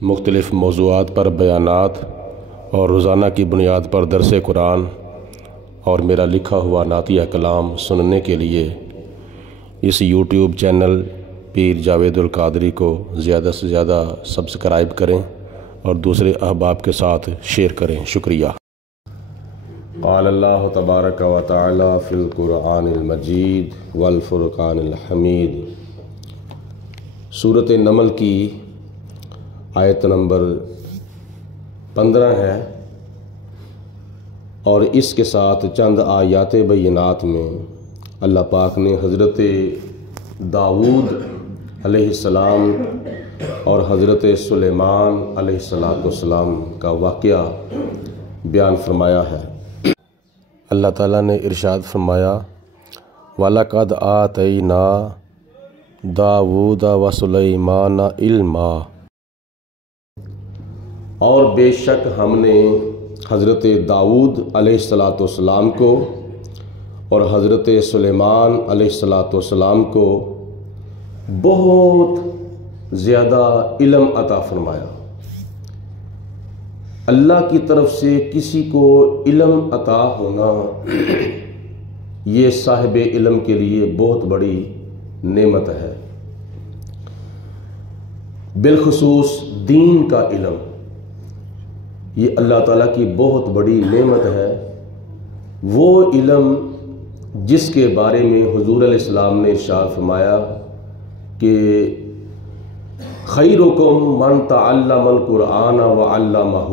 مختلف موضوعات پر بیانات اور روزانہ کی بنیاد پر درس قرآن اور میرا لکھا ہوا نعتیہ کلام سننے کے لیے اس یوٹیوب چینل پیر جاوید القادری کو زیادہ سے زیادہ سبسکرائب کریں اور دوسرے احباب کے ساتھ شیئر کریں۔ شکریہ۔ قال اللہ تبارک و تعالی فی القرآن المجید والفرقان الحمید۔ سورۃ نمل کی آیت نمبر 15 ہے اور اس کے ساتھ چند آیات بینات میں اللہ پاک نے حضرت داؤد علیہ السلام اور حضرت سلیمان علیہ السلام کا واقعہ بیان فرمایا ہے۔ اللہ تعالیٰ نے ارشاد فرمایا وَلَقَدْ آتَيْنَا دَاوُودَ وَسُلَيْمَانَ عِلْمًا، اور بے شک ہم نے حضرت داؤد علیہ السلام کو اور حضرت سلیمان علیہ السلام کو بہت زیادہ علم عطا فرمایا۔ اللہ کی طرف سے کسی کو علم عطا ہونا یہ صاحب علم کے لیے بہت بڑی نعمت ہے، بالخصوص دین کا علم یہ اللہ تعالیٰ کی بہت بڑی نعمت ہے۔ وہ علم جس کے بارے میں حضور علیہ السلام نے ارشاد فرمایا کہ خیرکم من تعلم القرآن وعلمہ،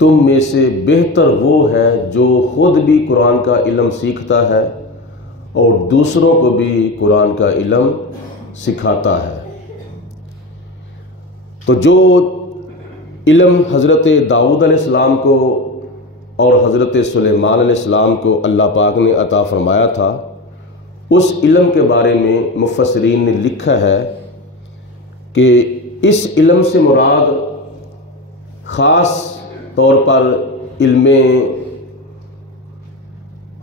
تم میں سے بہتر وہ ہے جو خود بھی قرآن کا علم سیکھتا ہے اور دوسروں کو بھی قرآن کا علم سکھاتا ہے۔ تو جو علم حضرت داؤد علیہ السلام کو اور حضرت سلیمان علیہ السلام کو اللہ پاک نے عطا فرمایا تھا، اس علم کے بارے میں مفسرین نے لکھا ہے کہ اس علم سے مراد خاص طور پر علم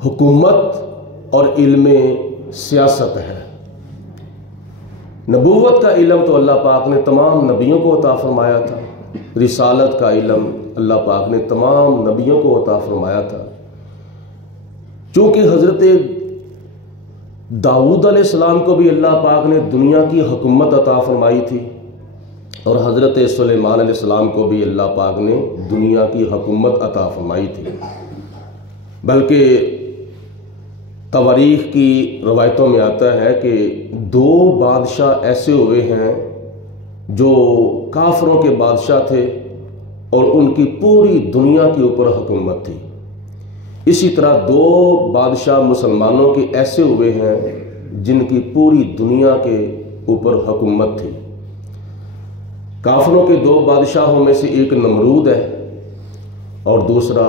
حکومت اور علم سیاست ہے۔ نبوت کا علم تو اللہ پاک نے تمام نبیوں کو عطا فرمایا تھا، رسالت کا علم اللہ پاک نے تمام نبیوں کو عطا فرمایا تھا۔ چونکہ حضرت داؤد علیہ السلام کو بھی اللہ پاک نے دنیا کی حکومت عطا فرمائی تھی اور حضرت سلیمان علیہ السلام کو بھی اللہ پاک نے دنیا کی حکومت عطا فرمائی تھی، بلکہ تواریخ کی روایتوں میں آتا ہے کہ 2 بادشاہ ایسے ہوئے ہیں جو کافروں کے بادشاہ تھے اور ان کی پوری دنیا کے اوپر حکومت تھی۔ اسی طرح 2 بادشاہ مسلمانوں کے ایسے ہوئے ہیں جن کی پوری دنیا کے اوپر حکومت تھی۔ کافروں کے 2 بادشاہوں میں سے ایک نمرود ہے اور دوسرا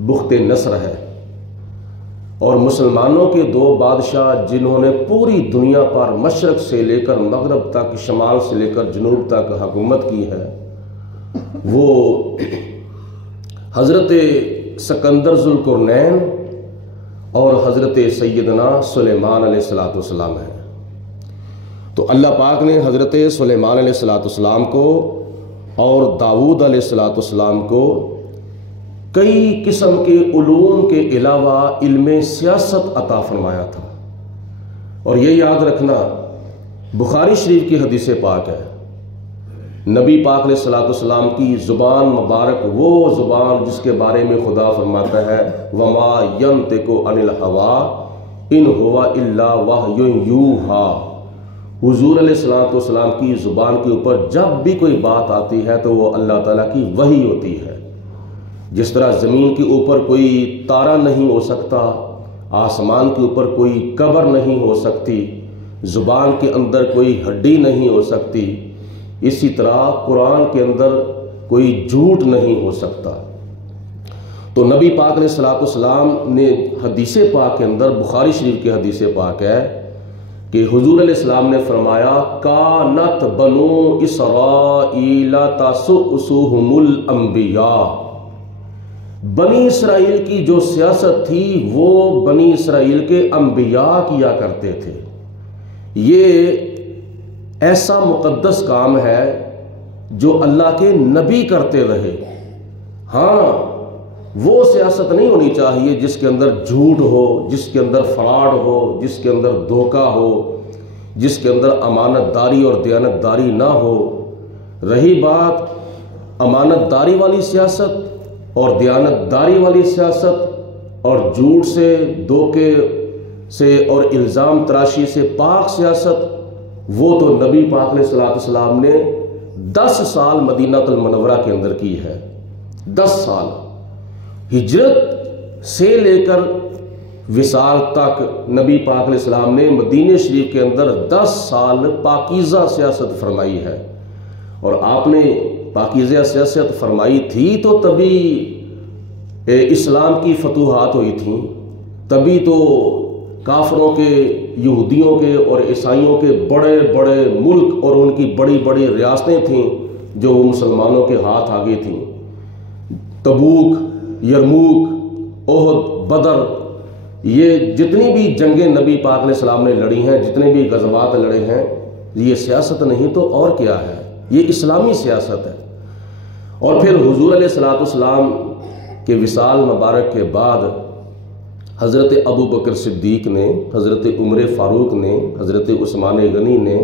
بخت نصر ہے، اور مسلمانوں کے 2 بادشاہ جنہوں نے پوری دنیا پر مشرق سے لے کر مغرب تک، شمال سے لے کر جنوب تک حکومت کی ہے، وہ حضرت سکندر ذوالقرنین اور حضرت سیدنا سلیمان علیہ السلام ہیں۔ تو اللہ پاک نے حضرت سلیمان علیہ السلام کو اور داؤد علیہ السلام کو کئی قسم کے علوم کے علاوہ علم سیاست عطا فرمایا تھا۔ اور یہ یاد رکھنا بخاری شریف کی حدیث پاک ہے، نبی پاک علیہ السلام کی زبان مبارک وہ زبان جس کے بارے میں خدا فرماتا ہے وَمَا يَنْطِقُ عَنِ الْهَوَىٰ إِنْ هُوَ إِلَّا وَحْيٌ يُوحَىٰ، حضور علیہ السلام کی زبان کے اوپر جب بھی کوئی بات آتی ہے تو وہ اللہ تعالیٰ کی وحی ہوتی ہے۔ جس طرح زمین کے اوپر کوئی تارہ نہیں ہو سکتا، آسمان کے اوپر کوئی قبر نہیں ہو سکتی، زبان کے اندر کوئی ہڈی نہیں ہو سکتی، اسی طرح قرآن کے اندر کوئی جھوٹ نہیں ہو سکتا۔ تو نبی پاک علیہ السلام نے حدیث پاک کے اندر، بخاری شریف کی حدیث پاک ہے کہ حضور علیہ السلام نے فرمایا کانت بنو اسرائیل تسؤسهم الانبیاء، بنی اسرائیل کی جو سیاست تھی وہ بنی اسرائیل کے انبیاء کیا کرتے تھے۔ یہ ایسا مقدس کام ہے جو اللہ کے نبی کرتے رہے۔ ہاں وہ سیاست نہیں ہونی چاہیے جس کے اندر جھوٹ ہو، جس کے اندر فراڈ ہو، جس کے اندر دھوکہ ہو، جس کے اندر امانت داری اور دیانت داری نہ ہو۔ رہی بات امانت داری والی سیاست اور دیانت داری والی سیاست اور جھوٹ سے، دھوکے سے اور الزام تراشی سے پاک سیاست، وہ تو نبی پاک علیہ الصلوۃ والسلام نے 10 سال مدینہ المنورہ کے اندر کی ہے۔ 10 سال ہجرت سے لے کر وصال تک نبی پاک علیہ السلام نے مدینہ شریف کے اندر 10 سال پاکیزہ سیاست فرمائی ہے۔ اور آپ نے پاکیزہ سیاست فرمائی تھی تو تبھی اسلام کی فتوحات ہوئی تھیں، تبھی تو کافروں کے، یہودیوں کے اور عیسائیوں کے بڑے بڑے ملک اور ان کی بڑی بڑی ریاستیں تھیں جو مسلمانوں کے ہاتھ آ گئی تھیں۔ تبوک، یرموک، احد، بدر، یہ جتنی بھی جنگیں نبی پاک علیہ السلام نے لڑی ہیں، جتنے بھی غزوات لڑے ہیں، یہ سیاست نہیں تو اور کیا ہے؟ یہ اسلامی سیاست ہے۔ اور پھر حضور علیہ الصلوۃ والسلام کے وصال مبارک کے بعد حضرت ابو بکر صدیق نے، حضرت عمر فاروق نے، حضرت عثمان غنی نے،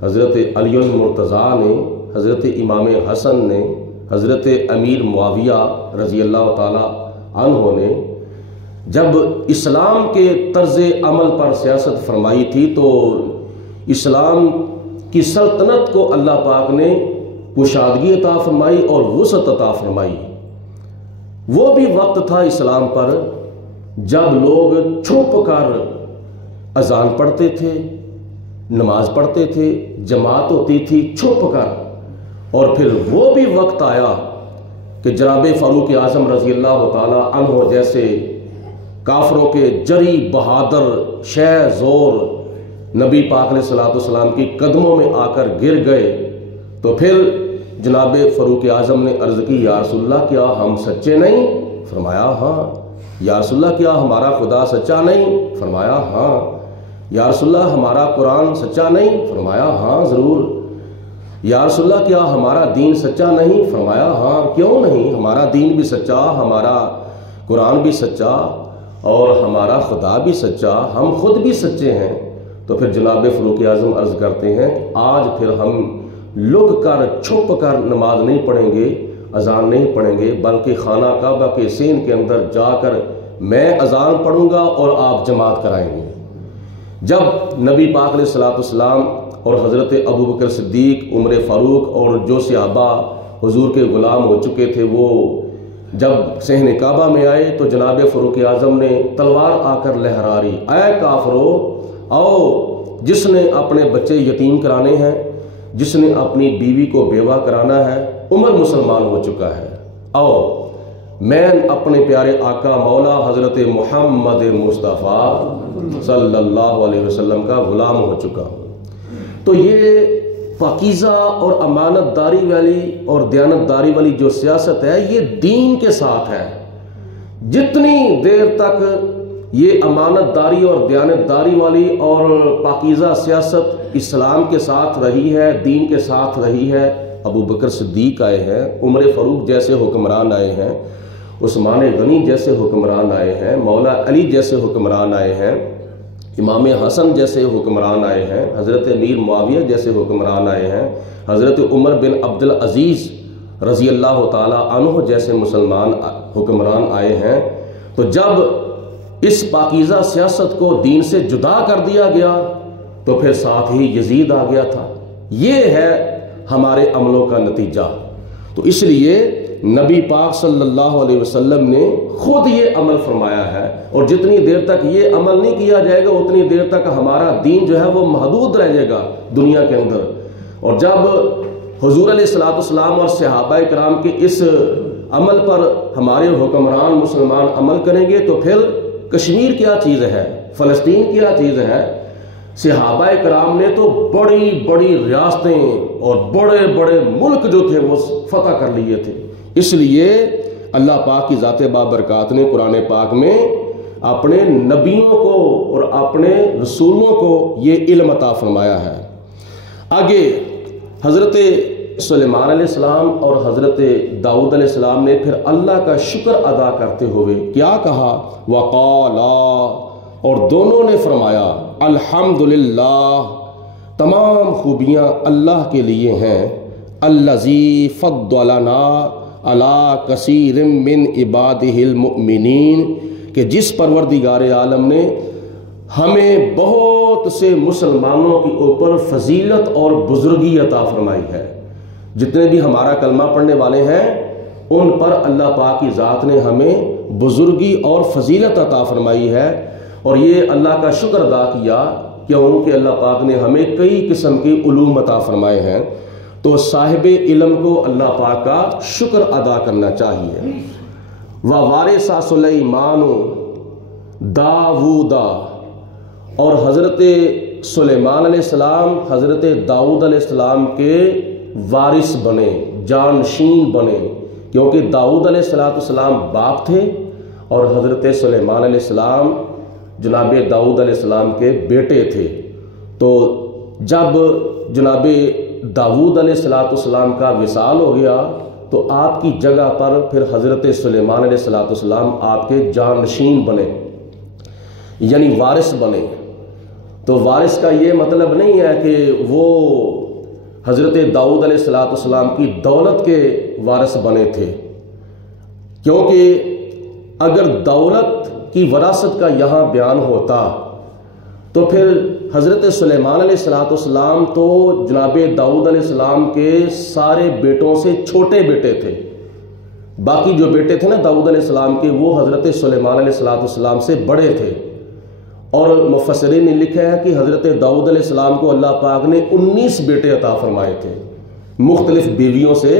حضرت علی المرتضیٰ نے، حضرت امام حسن نے، حضرت امیر معاویہ رضی اللہ تعالی عنہ نے جب اسلام کے طرز عمل پر سیاست فرمائی تھی تو اسلام کی سلطنت کو اللہ پاک نے کشادگی عطا فرمائی اور وسعت عطا فرمائی۔ وہ بھی وقت تھا اسلام پر جب لوگ چھپ کر اذان پڑھتے تھے، نماز پڑھتے تھے، جماعت ہوتی تھی چھپ کر، اور پھر وہ بھی وقت آیا کہ جناب فاروق اعظم رضی اللہ تعالی عنہ جیسے کافروں کے جری بہادر شہ زور نبی پاک علیہ الصلوۃ والسلام کی قدموں میں آ کر گر گئے، تو پھر جناب فاروق اعظم نے عرض کی، یا رسول اللہ کیا ہم سچے نہیں؟ فرمایا ہاں۔ یا رسول اللہ کیا ہمارا خدا سچا نہیں؟ فرمایا ہاں۔ یا رسول اللہ ہمارا قرآن سچا نہیں؟ فرمایا ہاں ضرور۔ یا رسول اللہ کیا ہمارا دین سچا نہیں؟ فرمایا ہاں، کیوں نہیں، ہمارا دین بھی سچا، ہمارا قرآن بھی سچا اور ہمارا خدا بھی سچا، ہم خود بھی سچے ہیں۔ تو پھر جناب فاروق اعظم عرض کرتے ہیں کہ آج پھر ہم لک کر چھپ کر نماز نہیں پڑھیں گے، اذان نہیں پڑھیں گے، بلکہ خانہ کعبہ کے سین کے اندر جا کر میں اذان پڑھوں گا اور آپ جماعت کرائیں گے۔ جب نبی پاک علیہ الصلوۃ والسلام اور حضرت ابو بکر صدیق، عمر فاروق اور جو صحابہ حضور کے غلام ہو چکے تھے وہ جب صحن کعبہ میں آئے تو جناب فاروق اعظم نے تلوار آ کر لہرا رہی، اے کافرو آؤ، جس نے اپنے بچے یتیم کرانے ہیں، جس نے اپنی بیوی کو بیوہ کرانا ہے، عمر مسلمان ہو چکا ہے، آؤ میں اپنے پیارے آقا مولا حضرت محمد مصطفیٰ صلی اللہ علیہ وسلم کا غلام ہو چکا ہوں۔ تو یہ پاکیزہ اور امانت داری والی اور دیانت داری والی جو سیاست ہے یہ دین کے ساتھ ہے۔ جتنی دیر تک یہ امانت داری اور دیانت داری والی اور پاکیزہ سیاست اسلام کے ساتھ رہی ہے، دین کے ساتھ رہی ہے، ابو بکر صدیق آئے ہیں، عمر فاروق جیسے حکمران آئے ہیں، عثمان غنی جیسے حکمران آئے ہیں، مولا علی جیسے حکمران آئے ہیں، امام حسن جیسے حکمران آئے ہیں، حضرت امیر معاویہ جیسے حکمران آئے ہیں، حضرت عمر بن عبد العزیز رضی اللہ تعالی عنہ جیسے مسلمان حکمران آئے ہیں۔ تو جب اس پاکیزہ سیاست کو دین سے جدا کر دیا گیا تو پھر ساتھ ہی یزید آ گیا تھا۔ یہ ہے ہمارے عملوں کا نتیجہ۔ تو اس لیے نبی پاک صلی اللہ علیہ وسلم نے خود یہ عمل فرمایا ہے، اور جتنی دیر تک یہ عمل نہیں کیا جائے گا اتنی دیر تک ہمارا دین جو ہے وہ محدود رہ جائے گا دنیا کے اندر۔ اور جب حضور علیہ الصلوۃ والسلام اور صحابہ کرام کے اس عمل پر ہمارے حکمران مسلمان عمل کریں گے تو پھر کشمیر کیا چیز ہے، فلسطین کیا چیز ہے؟ صحابہ کرام نے تو بڑی بڑی ریاستیں اور بڑے بڑے ملک جو تھے وہ فتح کر لیے تھے۔ اس لیے اللہ پاک کی ذات بابرکات نے قرآن پاک میں اپنے نبیوں کو اور اپنے رسولوں کو یہ علم عطا فرمایا ہے۔ آگے حضرت سلیمان علیہ السلام اور حضرت داؤد علیہ السلام نے پھر اللہ کا شکر ادا کرتے ہوئے کیا کہا؟ وقالا، اور دونوں نے فرمایا الحمدللہ، تمام خوبیاں اللہ کے لیے ہیں، الذی فضلنا علی کثیر من عبادہ المؤمنین، کہ جس پروردگار عالم نے ہمیں بہت سے مسلمانوں کے اوپر فضیلت اور بزرگی عطا فرمائی ہے۔ جتنے بھی ہمارا کلمہ پڑھنے والے ہیں ان پر اللہ پاک کی ذات نے ہمیں بزرگی اور فضیلت عطا فرمائی ہے، اور یہ اللہ کا شکر ادا کیا کیونکہ اللہ پاک نے ہمیں کئی قسم کے علوم عطا فرمائے ہیں۔ تو صاحب علم کو اللہ پاک کا شکر ادا کرنا چاہیے۔ ووارث سلیمان داؤد، اور حضرت سلیمان علیہ السلام حضرت داؤد علیہ السلام کے وارث بنے، جانشین بنے، کیونکہ داؤد علیہ السلام باپ تھے اور حضرت سلیمان علیہ السلام جناب داؤد علیہ السلام کے بیٹے تھے۔ تو جب جناب داؤد علیہ السلام کا وصال ہو گیا تو آپ کی جگہ پر پھر حضرت سلیمان علیہ السلام آپ کے جانشین بنے، یعنی وارث بنے۔ تو وارث کا یہ مطلب نہیں ہے کہ وہ حضرت داؤد علیہ السلام کی دولت کے وارث بنے تھے، کیونکہ اگر دولت کی وراثت کا یہاں بیان ہوتا تو پھر حضرت سلیمان علیہ السلام تو جناب داؤد علیہ السلام کے سارے بیٹوں سے چھوٹے بیٹے تھے۔ باقی جو بیٹے تھے نا داؤد علیہ السلام کے، وہ حضرت سلیمان علیہ السلام سے بڑے تھے۔ اور مفسرین نے لکھا ہے کہ حضرت داؤد علیہ السلام کو اللہ پاک نے 19 بیٹے عطا فرمائے تھے، مختلف بیویوں سے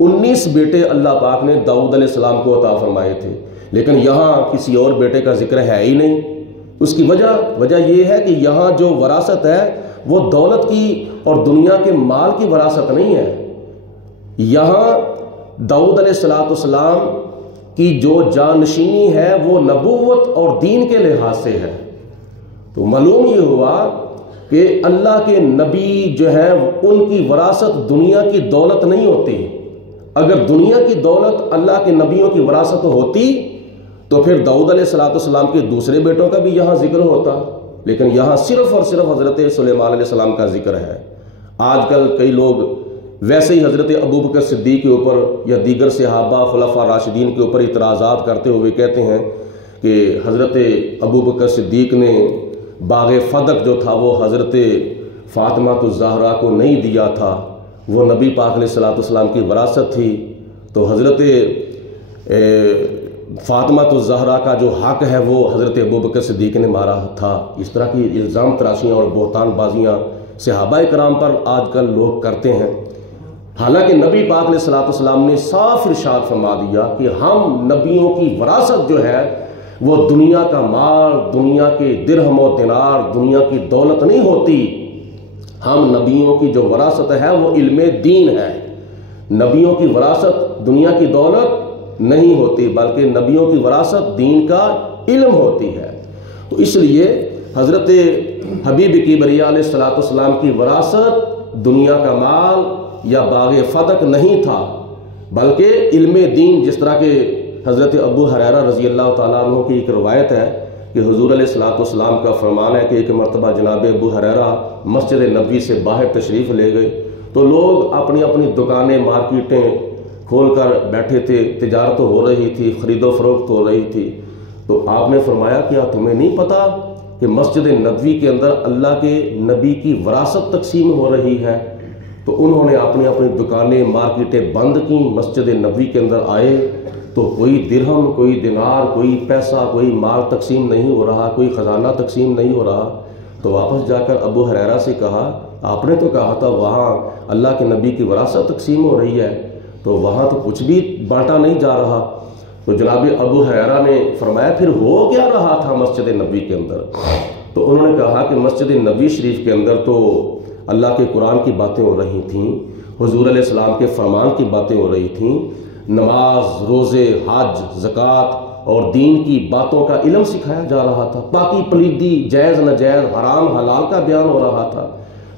19 بیٹے اللہ پاک نے داؤد علیہ السلام کو عطا فرمائے تھے، لیکن یہاں کسی اور بیٹے کا ذکر ہے ہی نہیں۔ اس کی وجہ یہ ہے کہ یہاں جو وراثت ہے وہ دولت کی اور دنیا کے مال کی وراثت نہیں ہے۔ یہاں داؤد علیہ السلام کی جو جانشینی ہے وہ نبوت اور دین کے لحاظ سے ہے۔ تو معلوم یہ ہوا کہ اللہ کے نبی جو ہے ان کی وراثت دنیا کی دولت نہیں ہوتی۔ اگر دنیا کی دولت اللہ کے نبیوں کی وراثت ہوتی تو پھر داؤد علیہ السلام کے دوسرے بیٹوں کا بھی یہاں ذکر ہوتا، لیکن یہاں صرف اور صرف حضرت سلیمان علیہ السلام کا ذکر ہے۔ آج کل کئی لوگ ویسے ہی حضرت ابوبکر صدیق کے اوپر یا دیگر صحابہ خلفاء راشدین کے اوپر اعتراضات کرتے ہوئے کہتے ہیں کہ حضرت ابوبکر صدیق نے باغ فدق جو تھا وہ حضرت فاطمہ الزہرا کو نہیں دیا تھا، وہ نبی پاک علیہ السلام کی وراثت تھی، تو حضرت فاطمہ الزہرا کا جو حق ہے وہ حضرت ابوبکر صدیق نے مارا تھا۔ اس طرح کی الزام تراشیاں اور بہتان بازیاں صحابہ کرام پر آج کل لوگ کرتے ہیں، حالانکہ نبی پاک علیہ السلام نے صاف ارشاد فرما دیا کہ ہم نبیوں کی وراثت جو ہے وہ دنیا کا مال، دنیا کے درہم و دینار، دنیا کی دولت نہیں ہوتی۔ ہم نبیوں کی جو وراثت ہے وہ علم دین ہے۔ نبیوں کی وراثت دنیا کی دولت نہیں ہوتی، بلکہ نبیوں کی وراثت دین کا علم ہوتی ہے۔ تو اس لیے حضرت حبیب کبریا علیہ السلام کی وراثت دنیا کا مال یا باغ فدق نہیں تھا، بلکہ علم دین، جس طرح کہ حضرت ابو ہریرہ رضی اللہ تعالیٰ عنہ کی ایک روایت ہے کہ حضور علیہ السلام کا فرمان ہے کہ ایک مرتبہ جناب ابو ہریرہ مسجد نبوی سے باہر تشریف لے گئے تو لوگ اپنی اپنی دکانیں مارکیٹیں کھول کر بیٹھے تھے، تجارت ہو رہی تھی، خرید و فروخت ہو رہی تھی۔ تو آپ نے فرمایا کیا تمہیں نہیں پتا کہ مسجد نبوی کے اندر اللہ کے نبی کی وراثت تقسیم ہو رہی ہے؟ تو انہوں نے اپنی اپنی دکانیں مارکیٹیں بند کی، مسجد نبوی کے اندر آئے تو کوئی درہم، کوئی دینار، کوئی پیسہ، کوئی مال تقسیم نہیں ہو رہا، کوئی خزانہ تقسیم نہیں ہو رہا۔ تو واپس جا کر ابو ہریرہ سے کہا آپ نے تو کہا تھا وہاں اللہ کے نبی کی وراثت تقسیم ہو رہی ہے، تو وہاں تو کچھ بھی بانٹا نہیں جا رہا۔ تو جناب ابو ہریرہ نے فرمایا پھر ہو کیا رہا تھا مسجد نبوی کے اندر؟ تو انہوں نے کہا کہ مسجد نبوی شریف کے اندر تو اللہ کے قرآن کی باتیں ہو رہی تھیں، حضور علیہ السلام کے فرمان کی باتیں ہو رہی تھیں، نماز، روزے، حج، زکوٰۃ اور دین کی باتوں کا علم سکھایا جا رہا تھا، پاکی پلیدی، جائز ناجائز، حرام حلال کا بیان ہو رہا تھا۔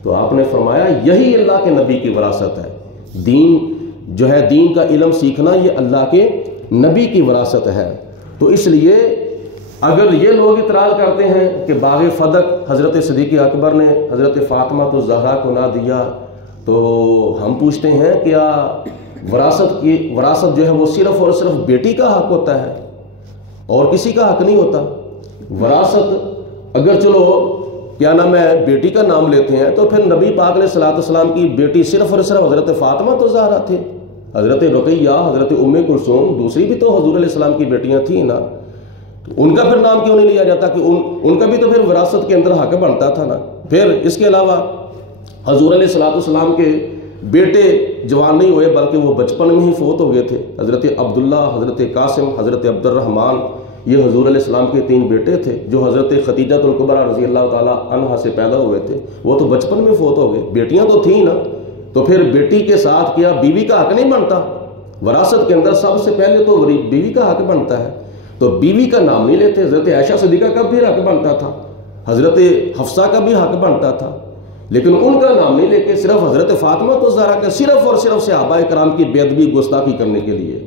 تو آپ نے فرمایا یہی اللہ کے نبی کی وراثت ہے، دین جو ہے، دین کا علم سیکھنا یہ اللہ کے نبی کی وراثت ہے۔ تو اس لیے اگر یہ لوگ اعتراض کرتے ہیں کہ باغ فدق حضرت صدیق اکبر نے حضرت فاطمہ الزہرا کو نہ دیا، تو ہم پوچھتے ہیں کیا وراثت جو ہے وہ صرف اور صرف بیٹی کا حق ہوتا ہے اور کسی کا حق نہیں ہوتا؟ وراثت اگر چلو کیا نام ہے بیٹی کا نام لیتے ہیں تو پھر نبی پاک علیہ الصلوۃ والسلام کی بیٹی صرف اور صرف حضرت فاطمہ الزہرا تھے، حضرت رقیہ، حضرت ام کلثوم، دوسری بھی تو حضور علیہ السلام کی بیٹیاں تھیں نا، ان کا پھر نام کیوں نہیں لیا جاتا کہ ان کا بھی تو پھر وراثت کے اندر حق بنتا تھا نا۔ پھر اس کے علاوہ حضور علیہ الصلوۃ والسلام کے بیٹے جوان نہیں ہوئے بلکہ وہ بچپن میں ہی فوت ہو گئے تھے، حضرت عبداللہ، حضرت قاسم، حضرت عبد الرحمن، یہ حضور علیہ السلام کے 3 بیٹے تھے جو حضرت خدیجہ الکبریٰ رضی اللہ تعالیٰ عنہا سے پیدا ہوئے تھے، وہ تو بچپن میں فوت ہو گئے، بیٹیاں تو تھیں نا، تو پھر بیٹی کے ساتھ کیا بیوی کا حق نہیں بنتا؟ وراثت کے اندر سب سے پہلے تو بیوی کا حق بنتا ہے، تو بیوی کا نام نہیں لیتے۔ حضرت عائشہ صدیقہ کا بھی حق بنتا تھا، حضرت حفصہ کا بھی حق بنتا تھا، لیکن ان کا نام نہیں لے کے صرف حضرت فاطمہ الزہرا کا، صرف اور صرف صحابہ کرام کی بے ادبی گستاخی کرنے کے لیے۔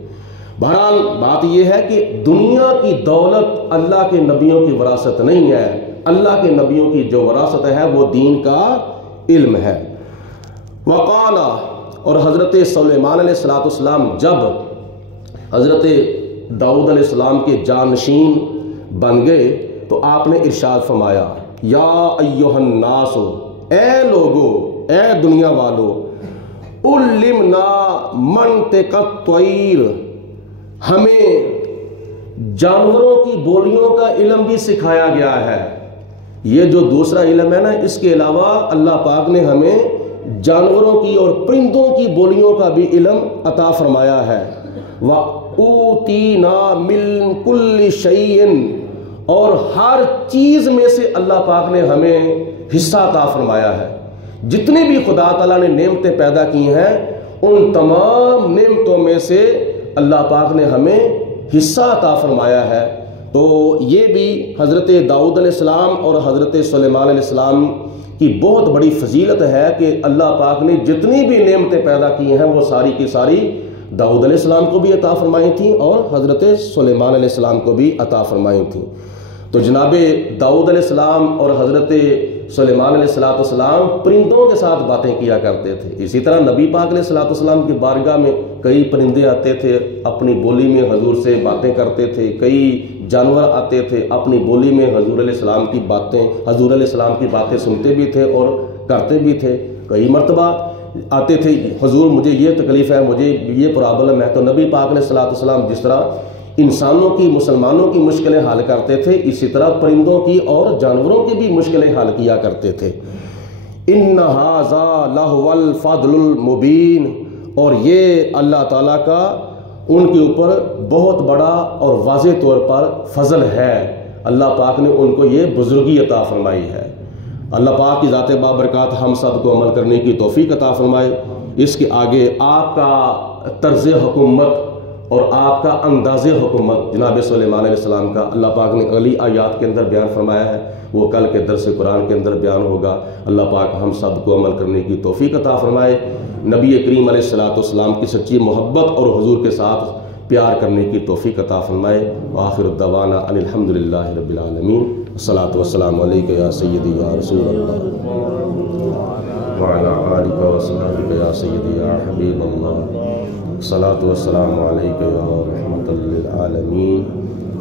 بہرحال بات یہ ہے کہ دنیا کی دولت اللہ کے نبیوں کی وراثت نہیں ہے، اللہ کے نبیوں کی جو وراثت ہے وہ دین کا علم ہے۔ وقال، اور حضرت سلیمان علیہ السلام جب حضرت داؤد علیہ السلام کے جانشین بن گئے تو آپ نے ارشاد فرمایا، یا ایھا الناس، اے لوگو، اے دنیا والو، علمنا منطق الطیر، ہمیں جانوروں کی بولیوں کا علم بھی سکھایا گیا ہے۔ یہ جو دوسرا علم ہے نا، اس کے علاوہ اللہ پاک نے ہمیں جانوروں کی اور پرندوں کی بولیوں کا بھی علم عطا فرمایا ہے۔ وَأُوتِينَا مِن كُلِّ شَيْءٍ، اور ہر چیز میں سے اللہ پاک نے ہمیں حصہ عطا فرمایا ہے۔ جتنی بھی خدا تعالیٰ نے نعمتیں پیدا کی ہیں ان تمام نعمتوں میں سے اللہ پاک نے ہمیں حصہ عطا فرمایا ہے۔ تو یہ بھی حضرت داؤد علیہ السلام اور حضرت سلیمان علیہ السلام کی بہت بڑی فضیلت ہے کہ اللہ پاک نے جتنی بھی نعمتیں پیدا کی ہیں وہ ساری کی ساری داؤد علیہ السلام کو بھی عطا فرمائی تھیں اور حضرت سلیمان علیہ السلام کو بھی عطا فرمائی تھیں۔ تو جناب داؤد علیہ السلام اور حضرت سلیمان علیہ السلام پرندوں کے ساتھ باتیں کیا کرتے تھے۔ اسی طرح نبی پاک علیہ السلام کی بارگاہ میں کئی پرندے آتے تھے، اپنی بولی میں حضور سے باتیں کرتے تھے، کئی جانور آتے تھے، اپنی بولی میں حضور علیہ السلام کی باتیں سنتے بھی تھے اور کرتے بھی تھے۔ کئی مرتبہ آتے تھے، حضور مجھے یہ تکلیف ہے، مجھے یہ پرابلم ہے، تو نبی پاک علیہ السلام جس طرح انسانوں کی، مسلمانوں کی مشکلیں حل کرتے تھے، اسی طرح پرندوں کی اور جانوروں کی بھی مشکلیں حل کیا کرتے تھے۔ ان ھذا لھو الفضل المبین، اور یہ اللہ تعالیٰ کا ان کے اوپر بہت بڑا اور واضح طور پر فضل ہے۔ اللہ پاک نے ان کو یہ بزرگی عطا فرمائی ہے۔ اللہ پاک کی ذات بابرکات ہم سب کو عمل کرنے کی توفیق عطا فرمائے۔ اس کے آگے آپ کا طرز حکومت اور آپ کا انداز حکومت جناب سلیمان علیہ السلام کا اللہ پاک نے اگلی آیات کے اندر بیان فرمایا ہے، وہ کل کے درس قرآن کے اندر بیان ہوگا۔ اللہ پاک ہم سب کو عمل کرنے کی توفیق عطا فرمائے، نبی کریم علیہ السلام کی سچی محبت اور حضور کے ساتھ پیار کرنے کی توفیق عطا فرمائے۔ وآخر الدعوانا ان الحمدللہ رب العالمین، الصلاۃ والسلام علیک یا سیدی یا رسول اللہ وعلی آلک وصحبہ یا سیدی یا حبیب اللہ، الصلاۃ والسلام علیک یا رحمۃ للعالمین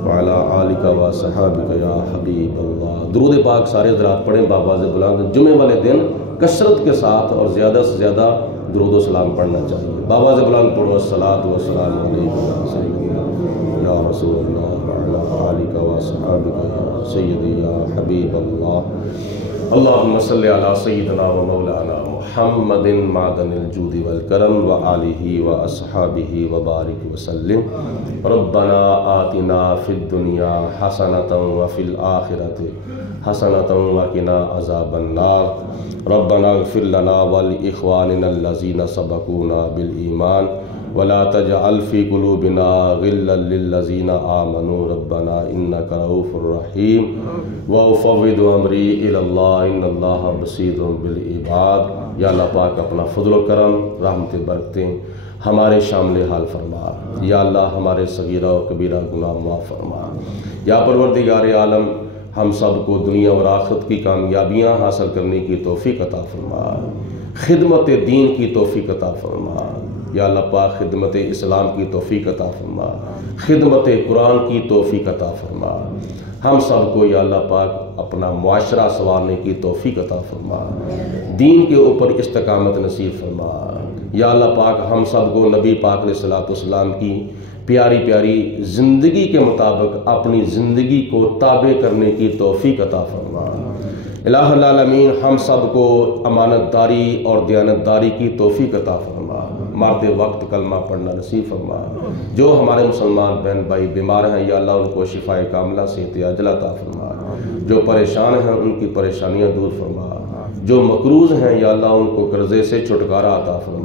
وعلی آلک وصحبہ یا حبیب اللہ۔ درود پاک سارے حضرات پڑھیں بآواز بلند۔ جمعے والے دن کثرت کے ساتھ اور زیادہ سے زیادہ درود و سلام پڑھنا چاہیے۔ بآواز بلند پڑھو، الصلاۃ والسلام علیک یا رسول اللہ وعلی آلک وصحبہ یا سیدی یا حبیب اللہ۔ اللہم صلی علی سیدنا و مولانا محمد معدن الجود والکرم وآلہ واصحابہ وبارک وسلم۔ ربنا آتنا فی الدنیا حسنۃ وفی الآخرۃ حسنۃ وقنا عذاب النار۔ ربنا اغفر لنا ولإخواننا الذین سبقونا بالایمان ولا تجعل فی قلوبنا غلا للذین آمنوا ربنا انک رؤوف رحیم۔ وافوض امری الی اللہ ان اللہ بصیر بالعباد۔ یا اللہ پاک اپنا فضل و کرم، رحمت برکتیں ہمارے شامل حال فرما، یا اللہ ہمارے صغیرہ و کبیرہ گناہ معاف فرما، یا پروردگار عالم ہم سب کو دنیا اور آخرت کی کامیابیاں حاصل کرنے کی توفیق عطا فرما، خدمت دین کی توفیق عطا فرما، یا اللہ پاک خدمت اسلام کی توفیق عطا فرما، خدمت قرآن کی توفیق عطا فرما، ہم سب کو یا اللہ پاک اپنا معاشرہ سنوارنے کی توفیق عطا فرما، دین کے اوپر استقامت نصیب فرما، یا اللہ پاک ہم سب کو نبی پاک علیہ الصلوۃ والسلام کی پیاری پیاری زندگی کے مطابق اپنی زندگی کو تابع کرنے کی توفیق عطا فرما، الہ العالمین ہم سب کو امانت داری اور دیانت داری کی توفیق عطا فرما، مرتے وقت کلمہ پڑھنا نصیب فرما، جو ہمارے مسلمان بہن بھائی بیمار ہیں یا اللہ ان کو شفائے کاملہ صحت عاجلہ عطا فرما، جو پریشان ہیں ان کی پریشانیاں دور فرما، جو مقروض ہیں یا اللہ ان کو قرضے سے چھٹکارا عطا فرما۔